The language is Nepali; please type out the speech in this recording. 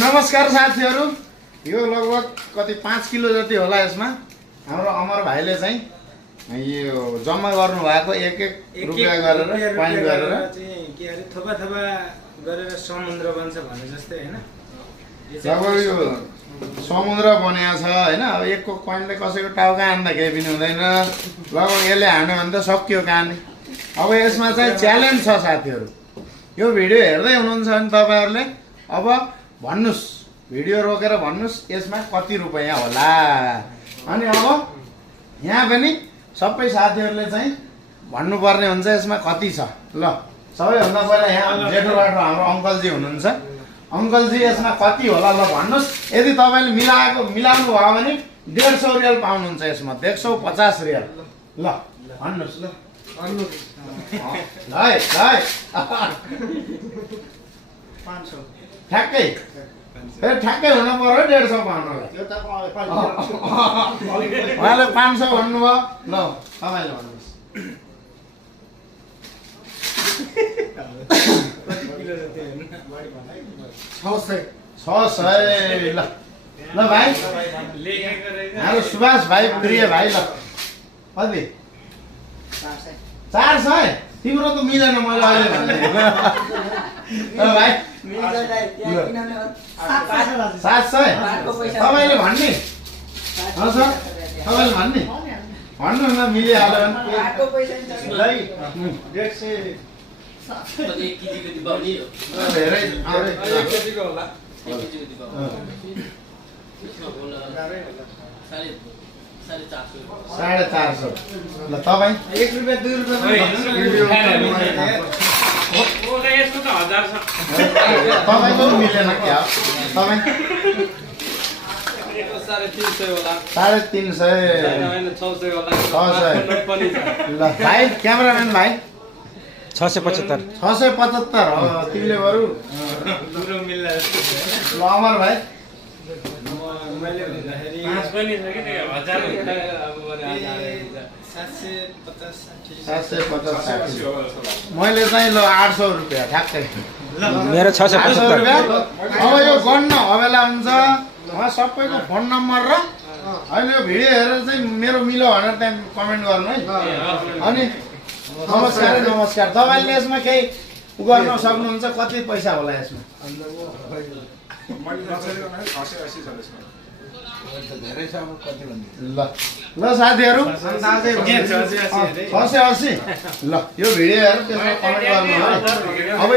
नमस्कार साथीहरु, यो लगभग कति 5 किलो जति होला। यसमा हाम्रो अमर भाइले चाहिँ यो जम्मा गर्नु भएको एक रुपैयाँ गरेर पाइन गरेर चाहिँ के अरे थोपा थोपा गरेर समुद्र बन्छ भने जस्तै हैन। जब यो समुद्र बनेको छ हैन। अब एकको कोइनले कसैको टाउका हान्दा केही पनि हुँदैन। लगभग यसले हान्यो भने त सकियो कहानी। अब यसमा चाहिँ च्यालेन्ज छ साथीहरु। यो भिडियो हेर्दै हुनुहुन्छ भने तपाईहरुले अब भन्नुस्, भिडियो रोकेर भन्नुस् यसमा कति रुपैयाँ होला। अनि अब यहाँ पनि सबै साथीहरुले चाहिँ भन्नुपर्ने हुन्छ यसमा कति छ। ल सबैभन्दा पहिला यहाँ जेठोबाट हाम्रो अङ्कलजी हुनुहुन्छ। अङ्कलजी यसमा कति होला ल भन्नुस्। यदि तपाईले मिलाउनु भयो भने 150 रियल पाउनुहुन्छ यसमा। 150 रियल। ल भन्नुस् ल। है 500 ठ्याक्कै फेरि ठ्याक्कै हुनु पर्यो 150 पाउनलाई। उहाँले 500 भन्नुभयो। ल तपाईँले भन्नुहोस्। किलो जति हैन। 600 ल ल भाइ लेखेको रहेछ। हाम्रो सुभाष भाइ प्रिय भाइ ल कति 400। तिम्रो त मिलेन मैले अहिले भन्ने। ल भाइ 700 तपाईँले भन्ने हो सर। तपाईँले भन्ने भन्नु न मिलिहाल्यो भने 150 धेरै साढे 400। ल तपाईँ 1 रुपैयाँ 2 रुपैयाँ तपाईँको मिलेन क्या तपाईँ 350 ल भाइ क्यामेराम्यान भाइ 675 675 तिमीले बरु दुरो मिल्ला ल अमर भाइ मैले भन्दाखेरि 5 पनि छ कि 1000 अब 750 मैले चाहिँ ल 800 रुपैयाँ ठ्याक्कै। मेरो 800 675 रुपैयाँ। अब यो गन्न अबेला हुन्छ। उहाँ सबैको फोन नम्बर र अहिले यो भिडियो हेरेर चाहिँ मेरो मिलो भनेर त्यहाँ कमेन्ट गर्नु है। अनि नमस्कार नमस्कार। तपाईँले यसमा केही गर्न सक्नुहुन्छ। कति पैसा होला यसमा? ल ल साथीहरु 680 ल यो भिडियो हेरेर त्यसमा कमेन्ट गर्नु है। अब